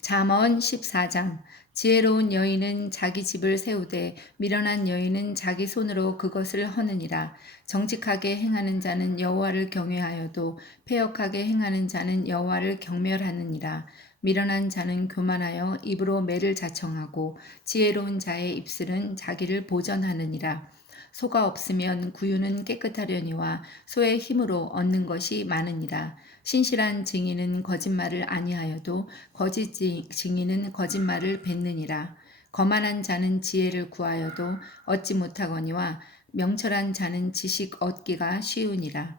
잠언 14장. 지혜로운 여인은 자기 집을 세우되 미련한 여인은 자기 손으로 그것을 허느니라. 정직하게 행하는 자는 여호와를 경외하여도 패역하게 행하는 자는 여호와를 경멸하느니라. 미련한 자는 교만하여 입으로 매를 자청하고 지혜로운 자의 입술은 자기를 보전하느니라. 소가 없으면 구유는 깨끗하려니와 소의 힘으로 얻는 것이 많으니라. 신실한 증인은 거짓말을 아니하여도 거짓 증인은 거짓말을 뱉느니라. 거만한 자는 지혜를 구하여도 얻지 못하거니와 명철한 자는 지식 얻기가 쉬우니라.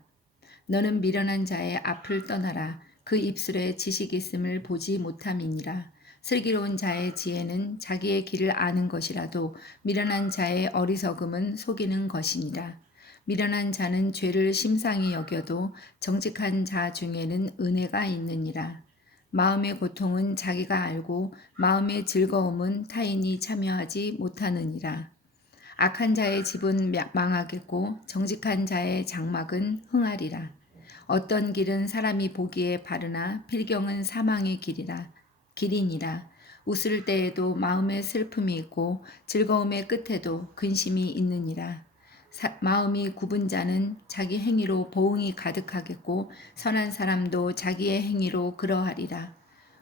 너는 미련한 자의 앞을 떠나라. 그 입술에 지식 있음을 보지 못함이니라. 슬기로운 자의 지혜는 자기의 길을 아는 것이라도 미련한 자의 어리석음은 속이는 것이니라. 미련한 자는 죄를 심상히 여겨도 정직한 자 중에는 은혜가 있느니라. 마음의 고통은 자기가 알고 마음의 즐거움은 타인이 참여하지 못하느니라. 악한 자의 집은 망하겠고 정직한 자의 장막은 흥하리라. 어떤 길은 사람이 보기에 바르나 필경은 사망의 길이니라. 웃을 때에도 마음에 슬픔이 있고 즐거움의 끝에도 근심이 있느니라. 마음이 굽은 자는 자기 행위로 보응이 가득하겠고 선한 사람도 자기의 행위로 그러하리라.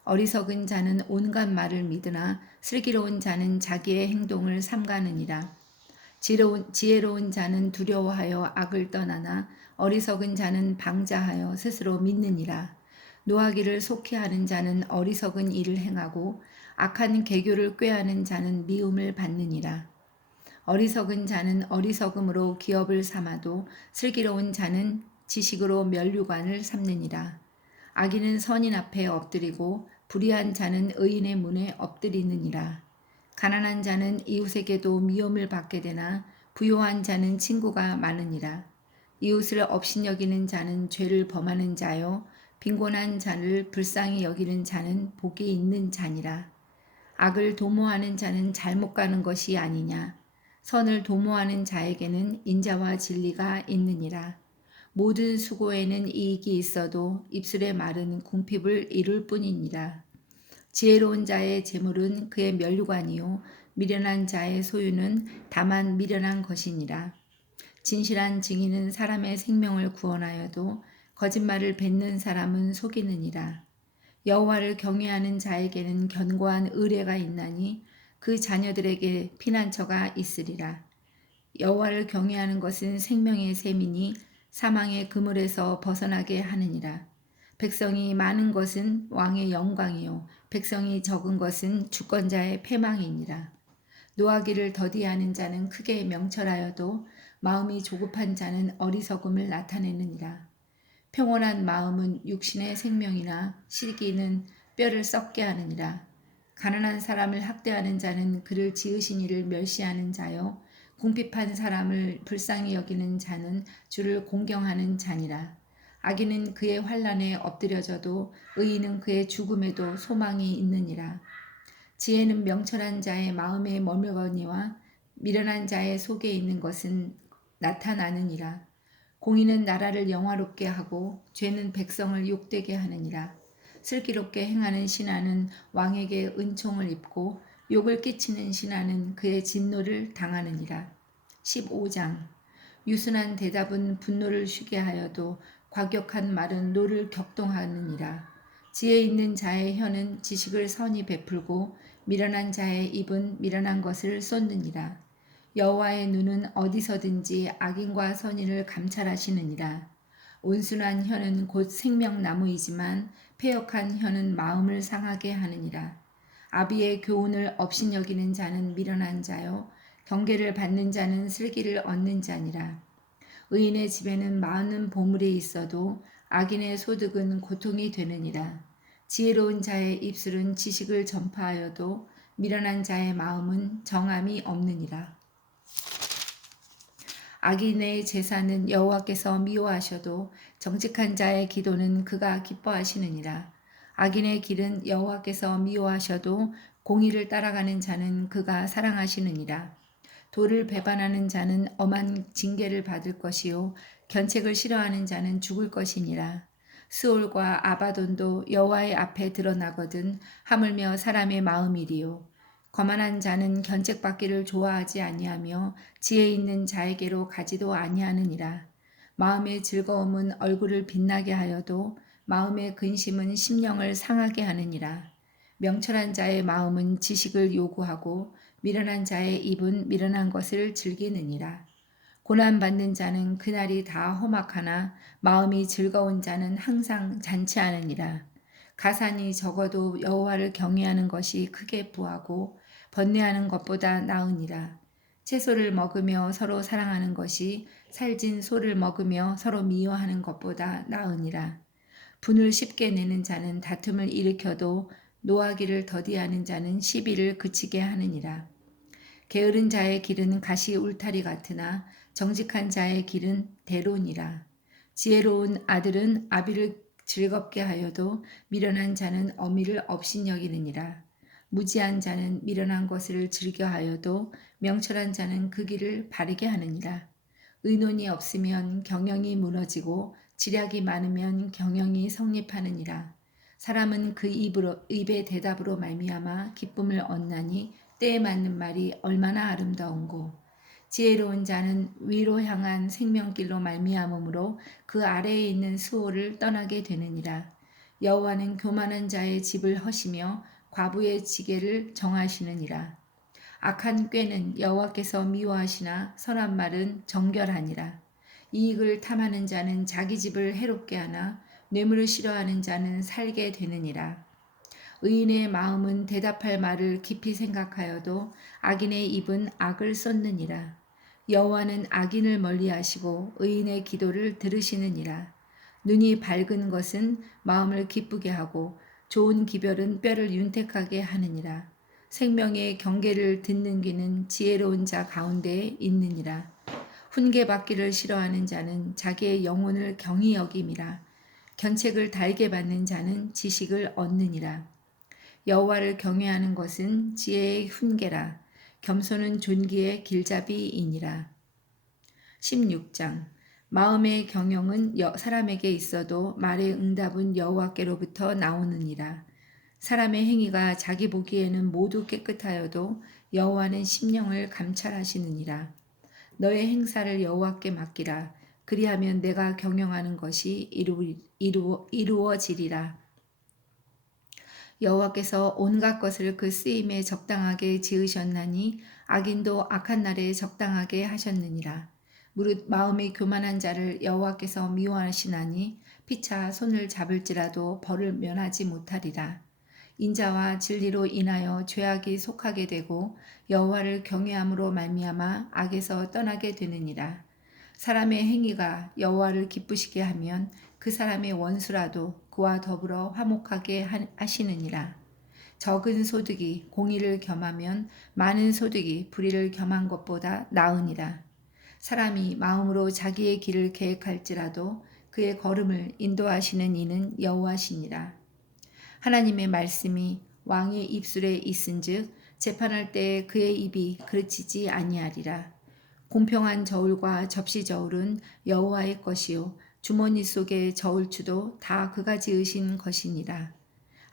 어리석은 자는 온갖 말을 믿으나 슬기로운 자는 자기의 행동을 삼가느니라. 지혜로운 자는 두려워하여 악을 떠나나 어리석은 자는 방자하여 스스로 믿느니라. 노하기를 속히 하는 자는 어리석은 일을 행하고 악한 계교를 꾀하는 자는 미움을 받느니라. 어리석은 자는 어리석음으로 기업을 삼아도 슬기로운 자는 지식으로 면류관을 삼느니라. 악인은 선인 앞에 엎드리고 불의한 자는 의인의 문에 엎드리느니라. 가난한 자는 이웃에게도 미움을 받게 되나 부요한 자는 친구가 많으니라. 이웃을 업신여기는 자는 죄를 범하는 자요 빈곤한 자를 불쌍히 여기는 자는 복이 있는 자니라. 악을 도모하는 자는 잘못 가는 것이 아니냐. 선을 도모하는 자에게는 인자와 진리가 있느니라. 모든 수고에는 이익이 있어도 입술의 말은 궁핍을 이룰 뿐이니라. 지혜로운 자의 재물은 그의 면류관이요 미련한 자의 소유는 다만 미련한 것이니라. 진실한 증인은 사람의 생명을 구원하여도 거짓말을 뱉는 사람은 속이느니라. 여호와를 경외하는 자에게는 견고한 의뢰가 있나니 그 자녀들에게 피난처가 있으리라. 여호와를 경외하는 것은 생명의 셈이니 사망의 그물에서 벗어나게 하느니라. 백성이 많은 것은 왕의 영광이요 백성이 적은 것은 주권자의 패망이니라. 노하기를 더디하는 자는 크게 명철하여도 마음이 조급한 자는 어리석음을 나타내느니라. 평온한 마음은 육신의 생명이나 시기는 뼈를 썩게 하느니라. 가난한 사람을 학대하는 자는 그를 지으신 이를 멸시하는 자요 궁핍한 사람을 불쌍히 여기는 자는 주를 공경하는 자니라. 악인은 그의 환난에 엎드려져도 의인은 그의 죽음에도 소망이 있느니라. 지혜는 명철한 자의 마음에 머물거니와 미련한 자의 속에 있는 것은 나타나느니라. 공의는 나라를 영화롭게 하고 죄는 백성을 욕되게 하느니라. 슬기롭게 행하는 신하는 왕에게 은총을 입고 욕을 끼치는 신하는 그의 진노를 당하느니라. 15장. 유순한 대답은 분노를 쉬게 하여도 과격한 말은 노를 격동하느니라. 지혜 있는 자의 혀는 지식을 선히 베풀고 미련한 자의 입은 미련한 것을 쏟느니라. 여호와의 눈은 어디서든지 악인과 선인을 감찰하시느니라. 온순한 혀는 곧 생명나무이지만 패역한 혀는 마음을 상하게 하느니라. 아비의 교훈을 업신여기는 자는 미련한 자요 경계를 받는 자는 슬기를 얻는 자니라. 의인의 집에는 많은 보물이 있어도 악인의 소득은 고통이 되느니라. 지혜로운 자의 입술은 지식을 전파하여도 미련한 자의 마음은 정함이 없느니라. 악인의 제사는 여호와께서 미워하셔도 정직한 자의 기도는 그가 기뻐하시느니라. 악인의 길은 여호와께서 미워하셔도 공의를 따라가는 자는 그가 사랑하시느니라. 도를 배반하는 자는 엄한 징계를 받을 것이요 견책을 싫어하는 자는 죽을 것이니라. 스올과 아바돈도 여호와의 앞에 드러나거든 하물며 사람의 마음이리요. 거만한 자는 견책받기를 좋아하지 아니하며 지혜 있는 자에게로 가지도 아니하느니라. 마음의 즐거움은 얼굴을 빛나게 하여도 마음의 근심은 심령을 상하게 하느니라. 명철한 자의 마음은 지식을 요구하고 미련한 자의 입은 미련한 것을 즐기느니라. 고난받는 자는 그날이 다 험악하나 마음이 즐거운 자는 항상 잔치하느니라. 가산이 적어도 여호와를 경외하는 것이 크게 부하고 번뇌하는 것보다 나으니라. 채소를 먹으며 서로 사랑하는 것이 살진 소를 먹으며 서로 미워하는 것보다 나으니라. 분을 쉽게 내는 자는 다툼을 일으켜도 노하기를 더디하는 자는 시비를 그치게 하느니라. 게으른 자의 길은 가시 울타리 같으나 정직한 자의 길은 대론이라. 지혜로운 아들은 아비를 즐겁게 하여도 미련한 자는 어미를 업신여기느니라. 무지한 자는 미련한 것을 즐겨하여도 명철한 자는 그 길을 바르게 하느니라. 의논이 없으면 경영이 무너지고 지략이 많으면 경영이 성립하느니라. 사람은 그 입의 대답으로 말미암아 기쁨을 얻나니 때에 맞는 말이 얼마나 아름다운고. 지혜로운 자는 위로 향한 생명길로 말미암으므로 그 아래에 있는 수호를 떠나게 되느니라. 여호와는 교만한 자의 집을 허시며 과부의 지게를 정하시느니라. 악한 꾀는 여호와께서 미워하시나 선한 말은 정결하니라. 이익을 탐하는 자는 자기 집을 해롭게 하나 뇌물을 싫어하는 자는 살게 되느니라. 의인의 마음은 대답할 말을 깊이 생각하여도 악인의 입은 악을 쏟느니라. 여호와는 악인을 멀리하시고 의인의 기도를 들으시느니라. 눈이 밝은 것은 마음을 기쁘게 하고 좋은 기별은 뼈를 윤택하게 하느니라. 생명의 경계를 듣는 귀는 지혜로운 자 가운데에 있느니라. 훈계받기를 싫어하는 자는 자기의 영혼을 경히 여김이라. 견책을 달게 받는 자는 지식을 얻느니라. 여호와를 경외하는 것은 지혜의 훈계라. 겸손은 존귀의 길잡이이니라. 16장. 마음의 경영은 사람에게 있어도 말의 응답은 여호와께로부터 나오느니라. 사람의 행위가 자기 보기에는 모두 깨끗하여도 여호와는 심령을 감찰하시느니라. 너의 행사를 여호와께 맡기라. 그리하면 내가 경영하는 것이 이루어지리라. 여호와께서 온갖 것을 그 쓰임에 적당하게 지으셨나니 악인도 악한 날에 적당하게 하셨느니라. 무릇 마음이 교만한 자를 여호와께서 미워하시나니 피차 손을 잡을지라도 벌을 면하지 못하리라. 인자와 진리로 인하여 죄악이 속하게 되고 여호와를 경외함으로 말미암아 악에서 떠나게 되느니라. 사람의 행위가 여호와를 기쁘시게 하면 그 사람의 원수라도 그와 더불어 화목하게 하시느니라. 적은 소득이 공의를 겸하면 많은 소득이 불의를 겸한 것보다 나으니라. 사람이 마음으로 자기의 길을 계획할지라도 그의 걸음을 인도하시는 이는 여호와시니라. 하나님의 말씀이 왕의 입술에 있은즉 재판할 때에 그의 입이 그르치지 아니하리라. 공평한 저울과 접시 저울은 여호와의 것이요 주머니 속의 저울추도 다 그가 지으신 것이니라.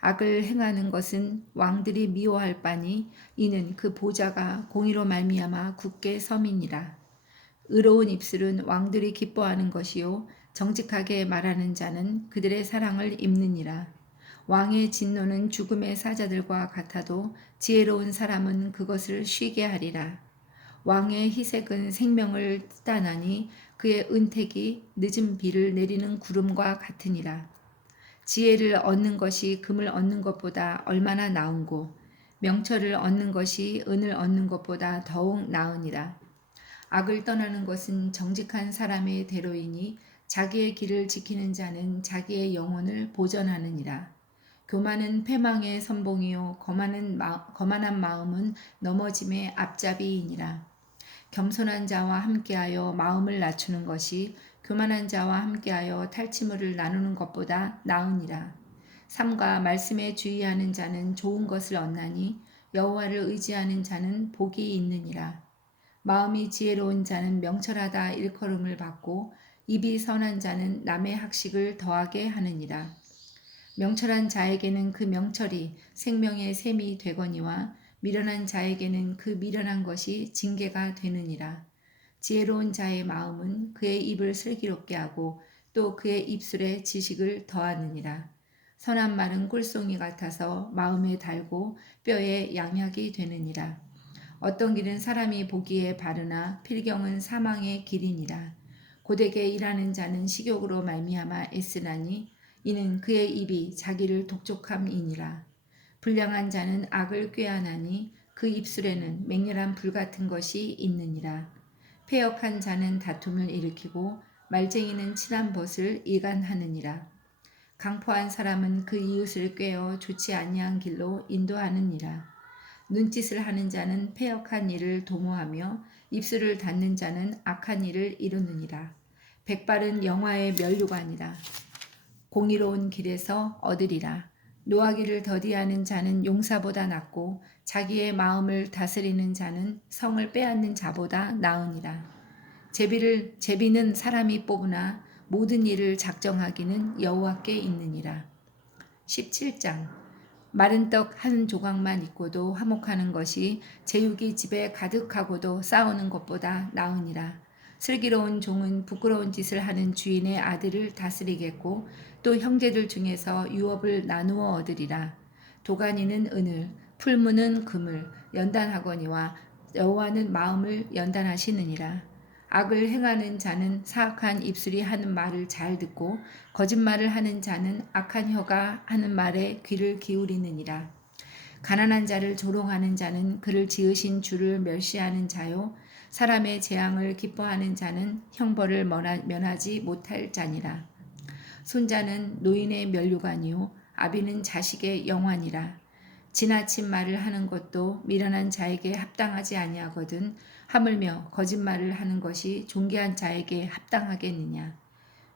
악을 행하는 것은 왕들이 미워할 바니 이는 그 보좌가 공의로 말미암아 굳게 섬이니라. 의로운 입술은 왕들이 기뻐하는 것이요 정직하게 말하는 자는 그들의 사랑을 입느니라. 왕의 진노는 죽음의 사자들과 같아도 지혜로운 사람은 그것을 쉬게 하리라. 왕의 희색은 생명을 뜻하나니 그의 은택이 늦은 비를 내리는 구름과 같으니라. 지혜를 얻는 것이 금을 얻는 것보다 얼마나 나은고 명철을 얻는 것이 은을 얻는 것보다 더욱 나으니라. 악을 떠나는 것은 정직한 사람의 대로이니 자기의 길을 지키는 자는 자기의 영혼을 보전하느니라. 교만은 패망의 선봉이요 거만한 마음은 넘어짐의 앞잡이이니라. 겸손한 자와 함께하여 마음을 낮추는 것이 교만한 자와 함께하여 탈취물을 나누는 것보다 나으니라. 삼가 말씀에 주의하는 자는 좋은 것을 얻나니 여호와를 의지하는 자는 복이 있느니라. 마음이 지혜로운 자는 명철하다 일컬음을 받고 입이 선한 자는 남의 학식을 더하게 하느니라. 명철한 자에게는 그 명철이 생명의 샘이 되거니와 미련한 자에게는 그 미련한 것이 징계가 되느니라. 지혜로운 자의 마음은 그의 입을 슬기롭게 하고 또 그의 입술에 지식을 더하느니라. 선한 말은 꿀송이 같아서 마음에 달고 뼈에 양약이 되느니라. 어떤 길은 사람이 보기에 바르나 필경은 사망의 길이니라. 고되게 일하는 자는 식욕으로 말미암아 애쓰나니 이는 그의 입이 자기를 독촉함이니라. 불량한 자는 악을 꾀하나니 그 입술에는 맹렬한 불 같은 것이 있느니라. 패역한 자는 다툼을 일으키고 말쟁이는 친한 벗을 이간하느니라. 강포한 사람은 그 이웃을 꾀어 좋지 아니한 길로 인도하느니라. 눈짓을 하는 자는 패역한 일을 도모하며 입술을 닫는 자는 악한 일을 이루느니라. 백발은 영화의 면류관이라. 공의로운 길에서 얻으리라. 노하기를 더디하는 자는 용사보다 낫고 자기의 마음을 다스리는 자는 성을 빼앗는 자보다 나으니라. 제비는 사람이 뽑으나 모든 일을 작정하기는 여호와께 있느니라. 17장. 마른 떡 한 조각만 있고도 화목하는 것이 제육이 집에 가득하고도 싸우는 것보다 나으니라. 슬기로운 종은 부끄러운 짓을 하는 주인의 아들을 다스리겠고 또 형제들 중에서 유업을 나누어 얻으리라. 도가니는 은을, 풀무는 금을 연단하거니와 여호와는 마음을 연단하시느니라. 악을 행하는 자는 사악한 입술이 하는 말을 잘 듣고 거짓말을 하는 자는 악한 혀가 하는 말에 귀를 기울이느니라. 가난한 자를 조롱하는 자는 그를 지으신 주를 멸시하는 자요 사람의 재앙을 기뻐하는 자는 형벌을 면하지 못할 자니라. 손자는 노인의 면류관이요 아비는 자식의 영환이라. 지나친 말을 하는 것도 미련한 자에게 합당하지 아니하거든 하물며 거짓말을 하는 것이 존귀한 자에게 합당하겠느냐.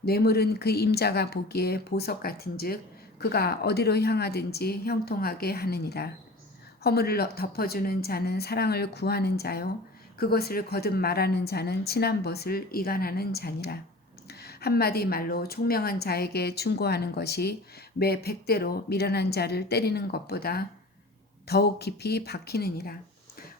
뇌물은 그 임자가 보기에 보석 같은즉 그가 어디로 향하든지 형통하게 하느니라. 허물을 덮어주는 자는 사랑을 구하는 자요 그것을 거듭 말하는 자는 친한 벗을 이간하는 자니라. 한마디 말로 총명한 자에게 충고하는 것이 매 100대로 미련한 자를 때리는 것보다 더욱 깊이 박히느니라.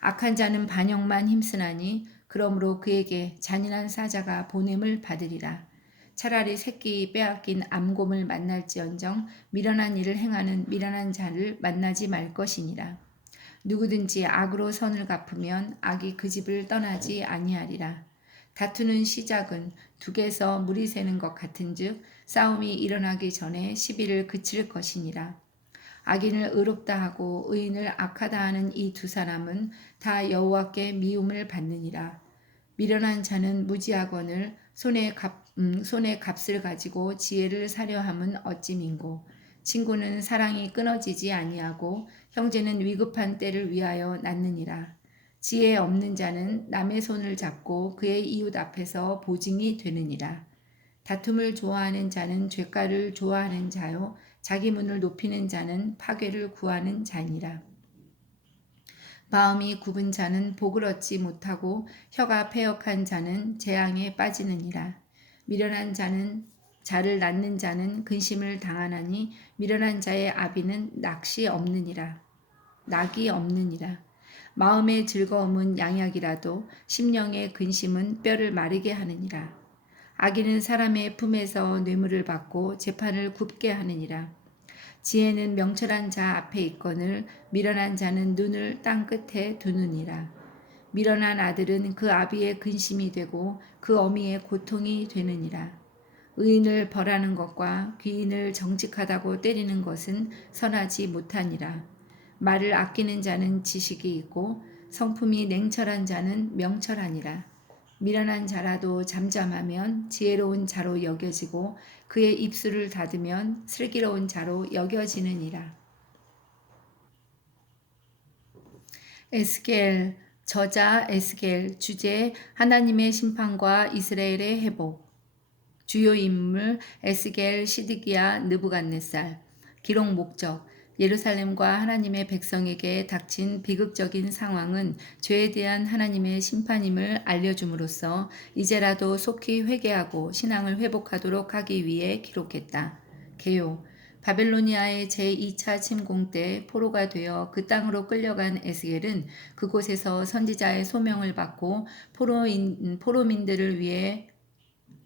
악한 자는 반역만 힘쓰나니 그러므로 그에게 잔인한 사자가 보냄을 받으리라. 차라리 새끼 빼앗긴 암곰을 만날지언정 미련한 일을 행하는 미련한 자를 만나지 말 것이니라. 누구든지 악으로 선을 갚으면 악이 그 집을 떠나지 아니하리라. 다투는 시작은 둑에서 물이 새는 것 같은즉 싸움이 일어나기 전에 시비를 그칠 것이니라. 악인을 의롭다 하고 의인을 악하다 하는 이 두 사람은 다 여호와께 미움을 받느니라. 미련한 자는 무지하거늘 손에 값을 가지고 지혜를 사려 함은 어찌 민고. 친구는 사랑이 끊어지지 아니하고 형제는 위급한 때를 위하여 낳느니라. 지혜 없는 자는 남의 손을 잡고 그의 이웃 앞에서 보증이 되느니라. 다툼을 좋아하는 자는 죄가를 좋아하는 자요 자기 문을 높이는 자는 파괴를 구하는 자니라. 마음이 굽은 자는 복을 얻지 못하고 혀가 패역한 자는 재앙에 빠지느니라. 미련한 자는 자를 낳는 자는 근심을 당하나니 미련한 자의 아비는 낙이 없느니라. 마음의 즐거움은 양약이라도 심령의 근심은 뼈를 마르게 하느니라. 악인은 사람의 품에서 뇌물을 받고 재판을 굽게 하느니라. 지혜는 명철한 자 앞에 있거늘 미련한 자는 눈을 땅 끝에 두느니라. 미련한 아들은 그 아비의 근심이 되고 그 어미의 고통이 되느니라. 의인을 벌하는 것과 귀인을 정직하다고 때리는 것은 선하지 못하니라. 말을 아끼는 자는 지식이 있고 성품이 냉철한 자는 명철하니라. 미련한 자라도 잠잠하면 지혜로운 자로 여겨지고 그의 입술을 닫으면 슬기로운 자로 여겨지느니라. 에스겔. 저자 에스겔. 주제 하나님의 심판과 이스라엘의 회복. 주요 인물 에스겔, 시드기야, 느부갓네살. 기록 목적 예루살렘과 하나님의 백성에게 닥친 비극적인 상황은 죄에 대한 하나님의 심판임을 알려줌으로써 이제라도 속히 회개하고 신앙을 회복하도록 하기 위해 기록했다. 개요. 바벨로니아의 제2차 침공 때 포로가 되어 그 땅으로 끌려간 에스겔은 그곳에서 선지자의 소명을 받고 포로민들을 위해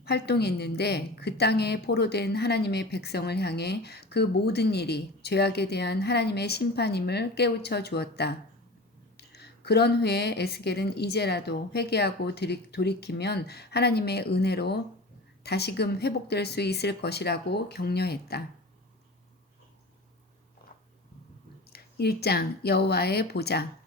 활동했는데 그 땅에 포로된 하나님의 백성을 향해 그 모든 일이 죄악에 대한 하나님의 심판임을 깨우쳐 주었다. 그런 후에 에스겔은 이제라도 회개하고 돌이키면 하나님의 은혜로 다시금 회복될 수 있을 것이라고 격려했다. 1장 여호와의 보좌.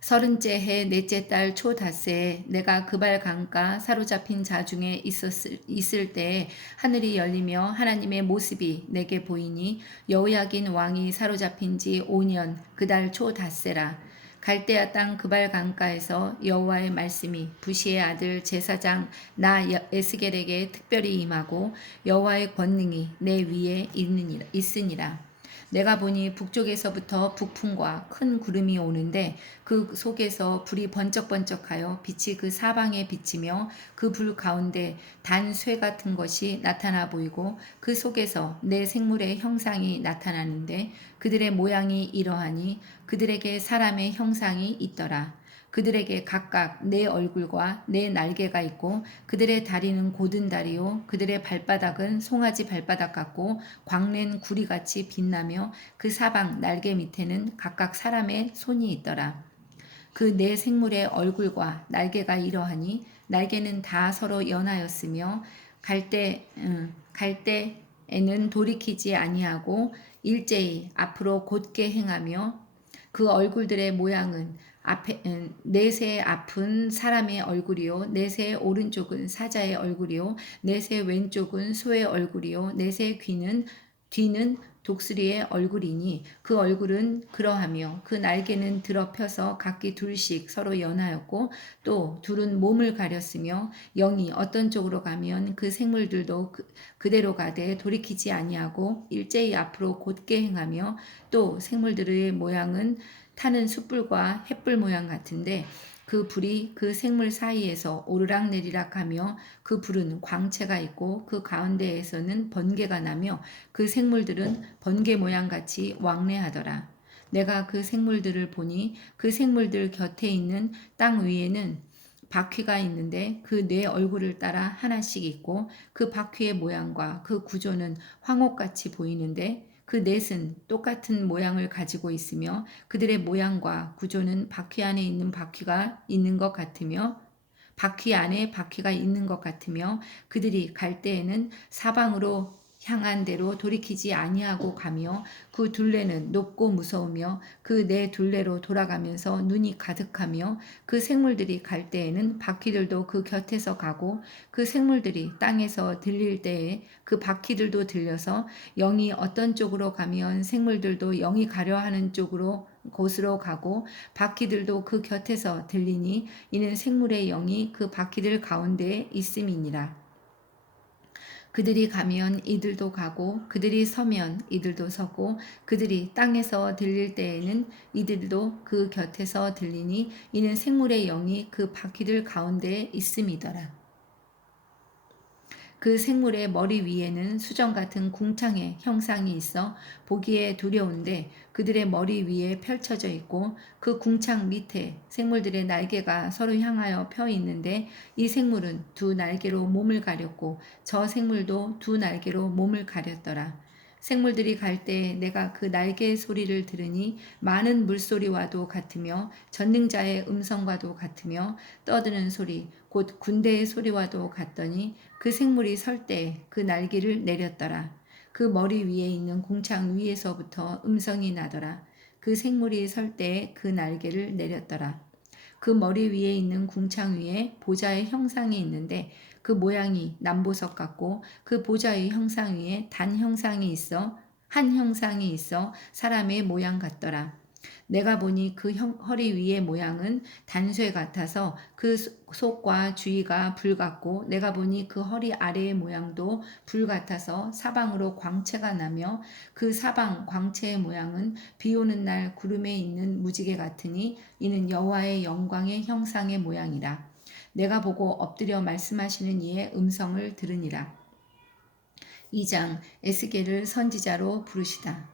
30째 해 넷째 달 초닷새에 내가 그발 강가 사로잡힌 자 중에 있을 때에 하늘이 열리며 하나님의 모습이 내게 보이니 여호야긴 왕이 사로잡힌 지 5년 그 달 초닷새라. 갈대아 땅 그발 강가에서 여호와의 말씀이 부시의 아들 제사장 나 에스겔에게 특별히 임하고 여호와의 권능이 내 위에 있으니라. 내가 보니 북쪽에서부터 북풍과 큰 구름이 오는데 그 속에서 불이 번쩍번쩍하여 빛이 그 사방에 비치며 그 불 가운데 단쇠 같은 것이 나타나 보이고 그 속에서 내 생물의 형상이 나타나는데 그들의 모양이 이러하니 그들에게 사람의 형상이 있더라. 그들에게 각각 네 얼굴과 네 날개가 있고 그들의 다리는 고든 다리요 그들의 발바닥은 송아지 발바닥 같고 광낸 구리같이 빛나며 그 사방 날개 밑에는 각각 사람의 손이 있더라. 그 네 생물의 얼굴과 날개가 이러하니 날개는 다 서로 연하였으며 갈대에는 돌이키지 아니하고 일제히 앞으로 곧게 행하며 그 얼굴들의 모양은 넷의 앞은 사람의 얼굴이요 넷의 오른쪽은 사자의 얼굴이요 넷의 왼쪽은 소의 얼굴이요 넷의 뒤는 독수리의 얼굴이니 그 얼굴은 그러하며 그 날개는 들어 펴서 각기 둘씩 서로 연하였고 또 둘은 몸을 가렸으며 영이 어떤 쪽으로 가면 그 생물들도 그대로 가되 돌이키지 아니하고 일제히 앞으로 곧게 행하며 또 생물들의 모양은 타는 숯불과 횃불 모양 같은데 그 불이 그 생물 사이에서 오르락내리락 하며 그 불은 광채가 있고 그 가운데에서는 번개가 나며 그 생물들은 번개 모양 같이 왕래하더라. 내가 그 생물들을 보니 그 생물들 곁에 있는 땅 위에는 바퀴가 있는데 그 네 얼굴을 따라 하나씩 있고 그 바퀴의 모양과 그 구조는 황옥같이 보이는데 그 넷은 똑같은 모양을 가지고 있으며 그들의 모양과 구조는 바퀴 안에 있는 바퀴가 있는 것 같으며 바퀴 안에 바퀴가 있는 것 같으며 그들이 갈 때에는 사방으로 향한 대로 돌이키지 아니하고 가며 그 둘레는 높고 무서우며 그 네 둘레로 돌아가면서 눈이 가득하며 그 생물들이 갈 때에는 바퀴들도 그 곁에서 가고 그 생물들이 땅에서 들릴 때에 그 바퀴들도 들려서 영이 어떤 쪽으로 가면 생물들도 영이 가려 하는 곳으로 가고 바퀴들도 그 곁에서 들리니 이는 생물의 영이 그 바퀴들 가운데에 있음이니라. 그들이 가면 이들도 가고 그들이 서면 이들도 서고 그들이 땅에서 들릴 때에는 이들도 그 곁에서 들리니 이는 생물의 영이 그 바퀴들 가운데에 있음이더라. 그 생물의 머리 위에는 수정 같은 궁창의 형상이 있어 보기에 두려운데 그들의 머리 위에 펼쳐져 있고 그 궁창 밑에 생물들의 날개가 서로 향하여 펴 있는데 이 생물은 두 날개로 몸을 가렸고 저 생물도 두 날개로 몸을 가렸더라. 생물들이 갈 때 내가 그 날개의 소리를 들으니 많은 물소리와도 같으며 전능자의 음성과도 같으며 떠드는 소리 곧 군대의 소리와도 같더니 그 생물이 설 때 그 날개를 내렸더라. 그 머리 위에 있는 궁창 위에서부터 음성이 나더라. 그 생물이 설 때 그 날개를 내렸더라. 그 머리 위에 있는 궁창 위에 보좌의 형상이 있는데 그 모양이 남보석 같고 그 보좌의 형상 위에 한 형상이 있어 사람의 모양 같더라. 내가 보니 그 허리 위의 모양은 단쇠 같아서 그 속과 주위가 불 같고 내가 보니 그 허리 아래의 모양도 불 같아서 사방으로 광채가 나며 그 사방 광채의 모양은 비 오는 날 구름에 있는 무지개 같으니 이는 여호와의 영광의 형상의 모양이라. 내가 보고 엎드려 말씀하시는 이의 음성을 들으니라. 2장 에스겔을 선지자로 부르시다.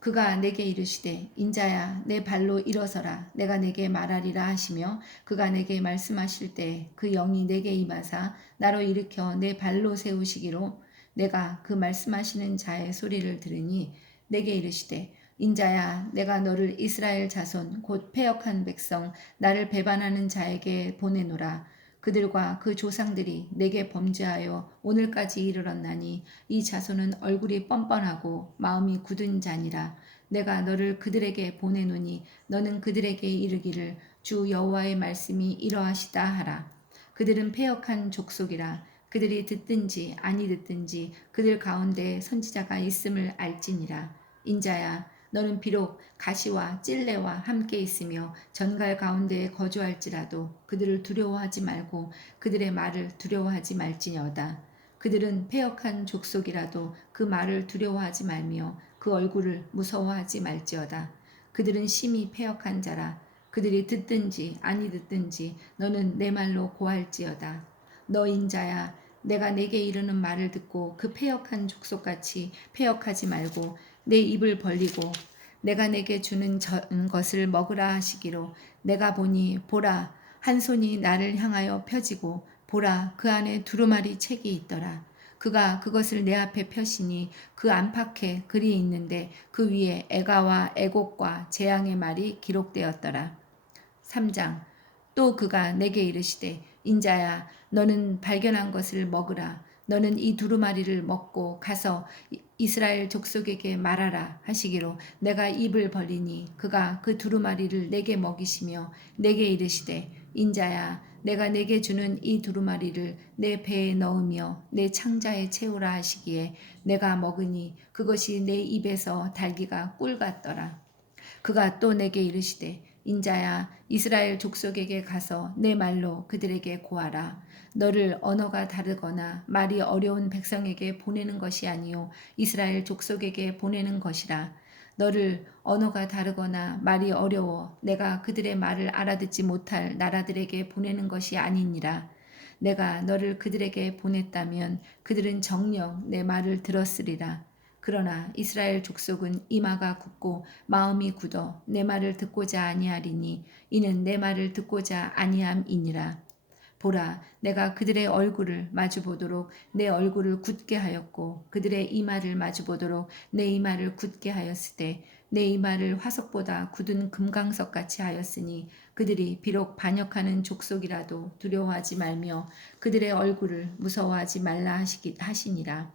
그가 내게 이르시되 인자야 내 발로 일어서라 내가 내게 말하리라 하시며 그가 내게 말씀하실 때 그 영이 내게 임하사 나로 일으켜 내 발로 세우시기로 내가 그 말씀하시는 자의 소리를 들으니 내게 이르시되 인자야 내가 너를 이스라엘 자손 곧 패역한 백성 나를 배반하는 자에게 보내노라. 그들과 그 조상들이 내게 범죄하여 오늘까지 이르렀나니 이 자손은 얼굴이 뻔뻔하고 마음이 굳은 자니라. 내가 너를 그들에게 보내노니 너는 그들에게 이르기를 주 여호와의 말씀이 이러하시다 하라. 그들은 패역한 족속이라. 그들이 듣든지 아니 듣든지 그들 가운데 선지자가 있음을 알지니라. 인자야 너는 비록 가시와 찔레와 함께 있으며 전갈 가운데에 거주할지라도 그들을 두려워하지 말고 그들의 말을 두려워하지 말지니어다. 그들은 패역한 족속이라도 그 말을 두려워하지 말며 그 얼굴을 무서워하지 말지어다. 그들은 심히 패역한 자라. 그들이 듣든지 아니 듣든지 너는 내 말로 고할지어다. 너 인자야 내가 내게 이르는 말을 듣고 그 패역한 족속같이 패역하지 말고 내 입을 벌리고 내가 내게 주는 것을 먹으라 하시기로 내가 보니 보라 한 손이 나를 향하여 펴지고 보라 그 안에 두루마리 책이 있더라. 그가 그것을 내 앞에 펴시니 그 안팎에 글이 있는데 그 위에 애가와 애곡과 재앙의 말이 기록되었더라. 3장 또 그가 내게 이르시되 인자야 너는 발견한 것을 먹으라. 너는 이 두루마리를 먹고 가서 이스라엘 족속에게 말하라 하시기로 내가 입을 벌리니 그가 그 두루마리를 내게 먹이시며 내게 이르시되 인자야 내가 내게 주는 이 두루마리를 내 배에 넣으며 내 창자에 채우라 하시기에 내가 먹으니 그것이 내 입에서 달기가 꿀 같더라. 그가 또 내게 이르시되 인자야 이스라엘 족속에게 가서 내 말로 그들에게 고하라. 너를 언어가 다르거나 말이 어려운 백성에게 보내는 것이 아니요 이스라엘 족속에게 보내는 것이라. 너를 언어가 다르거나 말이 어려워 내가 그들의 말을 알아듣지 못할 나라들에게 보내는 것이 아니니라. 내가 너를 그들에게 보냈다면 그들은 정녕 내 말을 들었으리라. 그러나 이스라엘 족속은 이마가 굳고 마음이 굳어 내 말을 듣고자 아니하리니 이는 내 말을 듣고자 아니함이니라. 보라 내가 그들의 얼굴을 마주보도록 내 얼굴을 굳게 하였고 그들의 이마를 마주보도록 내 이마를 굳게 하였으되 내 이마를 화석보다 굳은 금강석같이 하였으니 그들이 비록 반역하는 족속이라도 두려워하지 말며 그들의 얼굴을 무서워하지 말라 하시니라.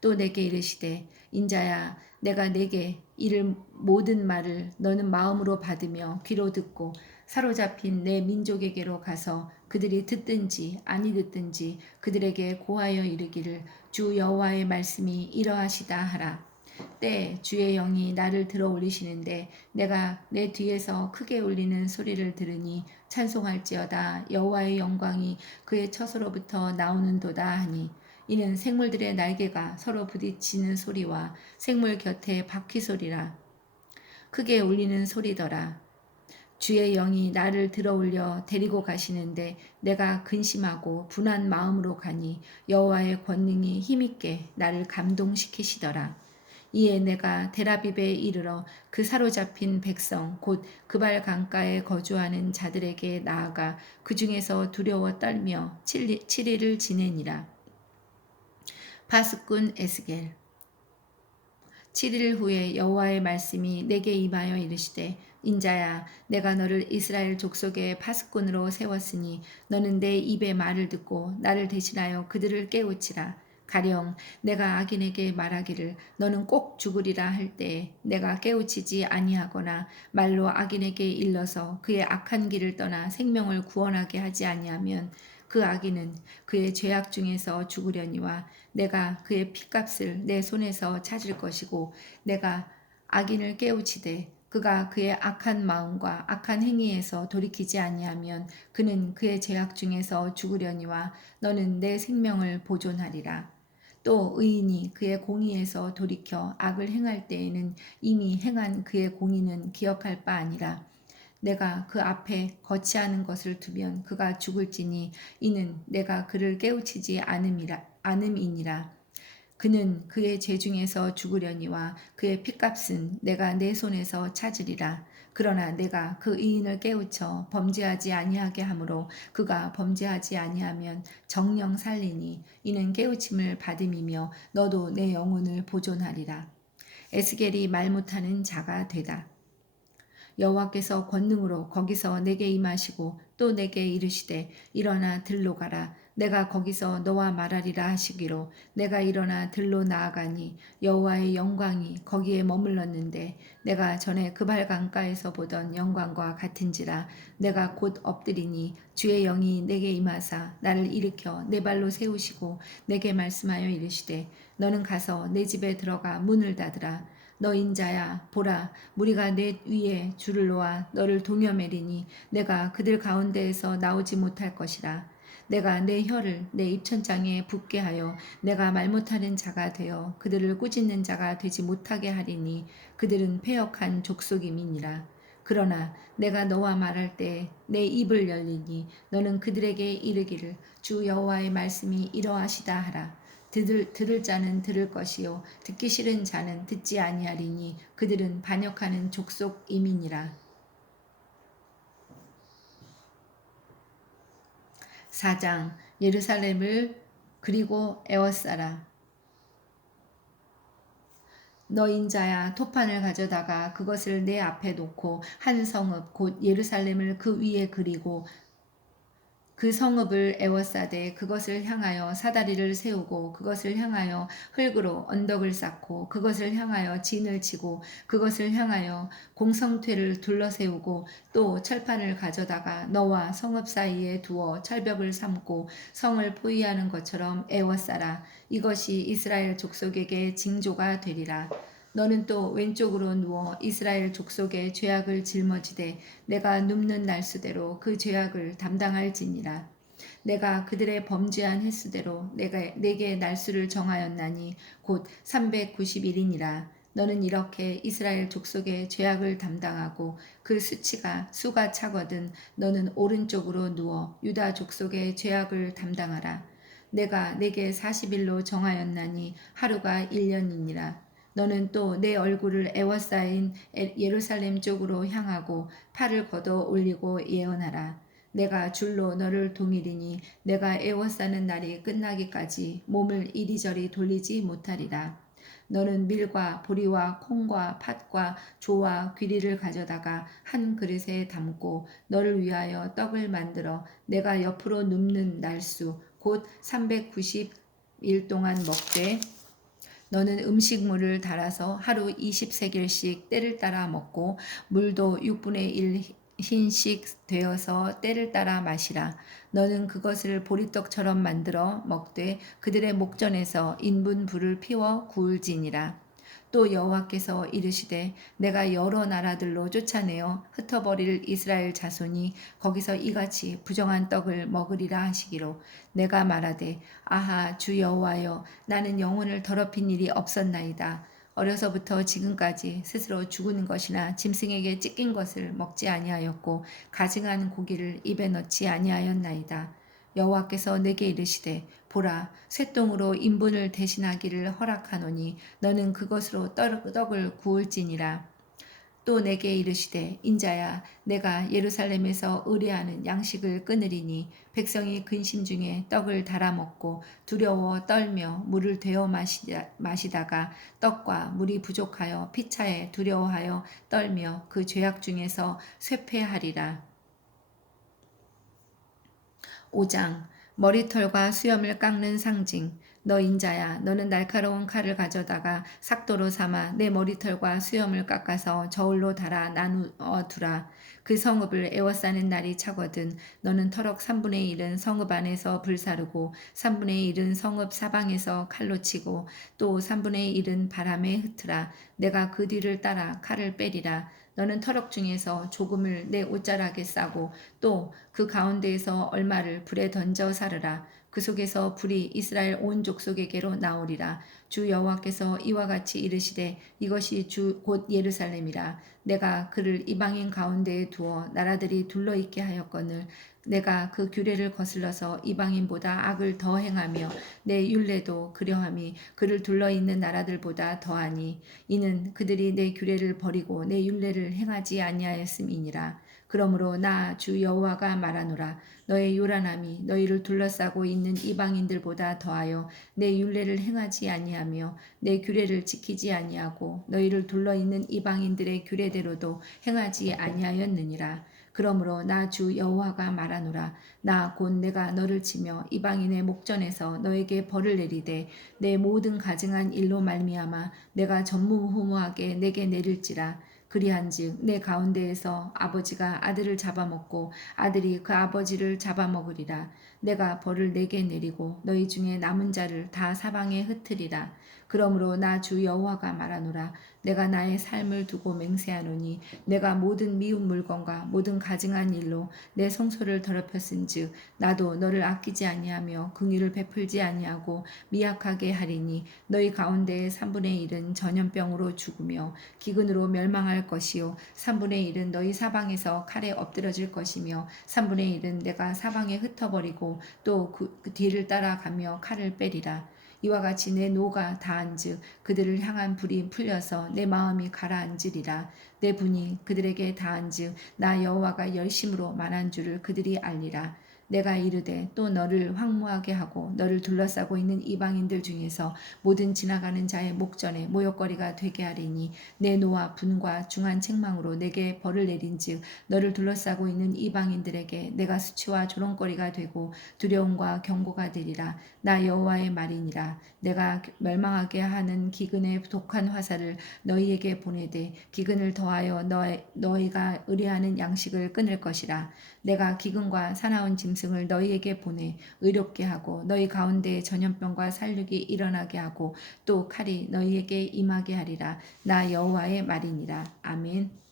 또 내게 이르시되 인자야 내가 내게 이를 모든 말을 너는 마음으로 받으며 귀로 듣고 사로잡힌 내 민족에게로 가서 그들이 듣든지 아니 듣든지 그들에게 고하여 이르기를 주 여호와의 말씀이 이러하시다 하라. 때 주의 영이 나를 들어 올리시는데 내가 내 뒤에서 크게 울리는 소리를 들으니 찬송할지어다 여호와의 영광이 그의 처소로부터 나오는도다 하니 이는 생물들의 날개가 서로 부딪히는 소리와 생물 곁에 바퀴 소리라. 크게 울리는 소리더라. 주의 영이 나를 들어올려 데리고 가시는데 내가 근심하고 분한 마음으로 가니 여호와의 권능이 힘있게 나를 감동시키시더라. 이에 내가 데라비베에 이르러 그 사로잡힌 백성 곧 그발 강가에 거주하는 자들에게 나아가 그 중에서 두려워 떨며 7일을 지내니라. 바스꾼 에스겔 7일 후에 여호와의 말씀이 내게 임하여 이르시되 인자야 내가 너를 이스라엘 족속의 파수꾼으로 세웠으니 너는 내 입의 말을 듣고 나를 대신하여 그들을 깨우치라. 가령 내가 악인에게 말하기를 너는 꼭 죽으리라 할 때에 내가 깨우치지 아니하거나 말로 악인에게 일러서 그의 악한 길을 떠나 생명을 구원하게 하지 아니하면 그 악인은 그의 죄악 중에서 죽으려니와 내가 그의 피값을 내 손에서 찾을 것이고 내가 악인을 깨우치되 그가 그의 악한 마음과 악한 행위에서 돌이키지 아니하면 그는 그의 죄악 중에서 죽으려니와 너는 내 생명을 보존하리라. 또 의인이 그의 공의에서 돌이켜 악을 행할 때에는 이미 행한 그의 공의는 기억할 바 아니라 내가 그 앞에 거치하는 것을 두면 그가 죽을지니 이는 내가 그를 깨우치지 않음이니라. 그는 그의 죄 중에서 죽으려니와 그의 핏값은 내가 내 손에서 찾으리라. 그러나 내가 그 의인을 깨우쳐 범죄하지 아니하게 하므로 그가 범죄하지 아니하면 정령 살리니 이는 깨우침을 받음이며 너도 내 영혼을 보존하리라. 에스겔이 말 못하는 자가 되다. 여호와께서 권능으로 거기서 내게 임하시고 또 내게 이르시되 일어나 들로 가라. 내가 거기서 너와 말하리라 하시기로 내가 일어나 들로 나아가니 여호와의 영광이 거기에 머물렀는데 내가 전에 그발 강가에서 보던 영광과 같은지라. 내가 곧 엎드리니 주의 영이 내게 임하사 나를 일으켜 내 발로 세우시고 내게 말씀하여 이르시되 너는 가서 내 집에 들어가 문을 닫으라. 너 인자야 보라 무리가 내 위에 줄을 놓아 너를 동여매리니 내가 그들 가운데에서 나오지 못할 것이라. 내가 내 혀를 내 입천장에 붓게 하여 내가 말 못하는 자가 되어 그들을 꾸짖는 자가 되지 못하게 하리니 그들은 패역한 족속임이니라. 그러나 내가 너와 말할 때 내 입을 열리니 너는 그들에게 이르기를 주 여호와의 말씀이 이러하시다 하라. 들을 자는 들을 것이요 듣기 싫은 자는 듣지 아니하리니 그들은 반역하는 족속임이니라. 4장 예루살렘을 그리고 에워싸라. 너 인자야 토판을 가져다가 그것을 내 앞에 놓고 한 성읍 곧 예루살렘을 그 위에 그리고 그 성읍을 에워싸되 그것을 향하여 사다리를 세우고 그것을 향하여 흙으로 언덕을 쌓고 그것을 향하여 진을 치고 그것을 향하여 공성퇴를 둘러세우고 또 철판을 가져다가 너와 성읍 사이에 두어 철벽을 삼고 성을 포위하는 것처럼 에워싸라. 이것이 이스라엘 족속에게 징조가 되리라. 너는 또 왼쪽으로 누워 이스라엘 족속의 죄악을 짊어지되 내가 눕는 날수대로 그 죄악을 담당할지니라. 내가 그들의 범죄한 횟수대로 내게 날수를 정하였나니 곧 390일이니라. 너는 이렇게 이스라엘 족속의 죄악을 담당하고 그 수가 차거든 너는 오른쪽으로 누워 유다 족속의 죄악을 담당하라. 내가 내게 40일로 정하였나니 하루가 1년이니라. 너는 또 내 얼굴을 에워싸인 예루살렘 쪽으로 향하고 팔을 걷어 올리고 예언하라. 내가 줄로 너를 동이리니 내가 에워싸는 날이 끝나기까지 몸을 이리저리 돌리지 못하리라. 너는 밀과 보리와 콩과 팥과 조와 귀리를 가져다가 한 그릇에 담고 너를 위하여 떡을 만들어 내가 옆으로 눕는 날수 곧 390일 동안 먹되 너는 음식물을 달아서 하루 20세겔씩 때를 따라 먹고 물도 6분의 1 흰씩 되어서 때를 따라 마시라. 너는 그것을 보리떡처럼 만들어 먹되 그들의 목전에서 인분 불을 피워 구울지니라. 또 여호와께서 이르시되 내가 여러 나라들로 쫓아내어 흩어버릴 이스라엘 자손이 거기서 이같이 부정한 떡을 먹으리라 하시기로 내가 말하되 아하 주 여호와여 나는 영혼을 더럽힌 일이 없었나이다. 어려서부터 지금까지 스스로 죽은 것이나 짐승에게 찢긴 것을 먹지 아니하였고 가증한 고기를 입에 넣지 아니하였나이다. 여호와께서 내게 이르시되 보라 쇠똥으로 인분을 대신하기를 허락하노니 너는 그것으로 떡을 구울지니라. 또 내게 이르시되 인자야 내가 예루살렘에서 의뢰하는 양식을 끊으리니 백성이 근심 중에 떡을 달아 먹고 두려워 떨며 물을 되어 마시다가 떡과 물이 부족하여 피차에 두려워하여 떨며 그 죄악 중에서 쇠폐하리라. 5장 머리털과 수염을 깎는 상징. 너 인자야 너는 날카로운 칼을 가져다가 삭도로 삼아 내 머리털과 수염을 깎아서 저울로 달아 나누어 두라. 그 성읍을 에워싸는 날이 차거든 너는 터럭 3분의 1은 성읍 안에서 불사르고 3분의 1은 성읍 사방에서 칼로 치고 또 3분의 1은 바람에 흩으라. 내가 그 뒤를 따라 칼을 빼리라. 너는 터럭 중에서 조금을 내 옷자락에 싸고 또 그 가운데에서 얼마를 불에 던져 사르라. 그 속에서 불이 이스라엘 온 족속에게로 나오리라. 주 여호와께서 이와 같이 이르시되 이것이 주 곧 예루살렘이라. 내가 그를 이방인 가운데에 두어 나라들이 둘러있게 하였거늘 내가 그 규례를 거슬러서 이방인보다 악을 더 행하며 내 율례도 그려함이 그를 둘러있는 나라들보다 더하니 이는 그들이 내 규례를 버리고 내 율례를 행하지 아니하였음이니라. 그러므로 나 주 여호와가 말하노라. 너의 요란함이 너희를 둘러싸고 있는 이방인들보다 더하여 내 율례를 행하지 아니하며 내 규례를 지키지 아니하고 너희를 둘러있는 이방인들의 규례대로도 행하지 아니하였느니라. 그러므로 나 주 여호와가 말하노라. 나 곧 내가 너를 치며 이방인의 목전에서 너에게 벌을 내리되 내 모든 가증한 일로 말미암아 내가 전무후무하게 내게 내릴지라. 그리한즉 내 가운데에서 아버지가 아들을 잡아먹고 아들이 그 아버지를 잡아먹으리라. 내가 벌을 내게 내리고 너희 중에 남은 자를 다 사방에 흩으리라. 그러므로 나 주 여호와가 말하노라. 내가 나의 삶을 두고 맹세하노니 내가 모든 미운 물건과 모든 가증한 일로 내 성소를 더럽혔은즉 나도 너를 아끼지 아니하며 긍휼을 베풀지 아니하고 미약하게 하리니 너희 가운데의 3분의 1은 전염병으로 죽으며 기근으로 멸망할 것이요 3분의 1은 너희 사방에서 칼에 엎드러질 것이며 3분의 1은 내가 사방에 흩어버리고 또 그 뒤를 따라가며 칼을 빼리라. 이와 같이 내 노가 다한즉 그들을 향한 불이 풀려서 내 마음이 가라앉으리라. 내 분이 그들에게 다한즉 나 여호와가 열심으로 말한 줄을 그들이 알리라. 내가 이르되 또 너를 황무하게 하고 너를 둘러싸고 있는 이방인들 중에서 모든 지나가는 자의 목전에 모욕거리가 되게 하리니 내 노와 분과 중한 책망으로 내게 벌을 내린즉 너를 둘러싸고 있는 이방인들에게 내가 수치와 조롱거리가 되고 두려움과 경고가 되리라. 나 여호와의 말이니라. 내가 멸망하게 하는 기근의 독한 화살을 너희에게 보내되 기근을 더하여 너희가 의뢰하는 양식을 끊을 것이라. 내가 기근과 사나운 짐승을 너희에게 보내 의롭게 하고 너희 가운데 전염병과 살육이 일어나게 하고 또 칼이 너희에게 임하게 하리라. 나 여호와의 말이니라. 아멘.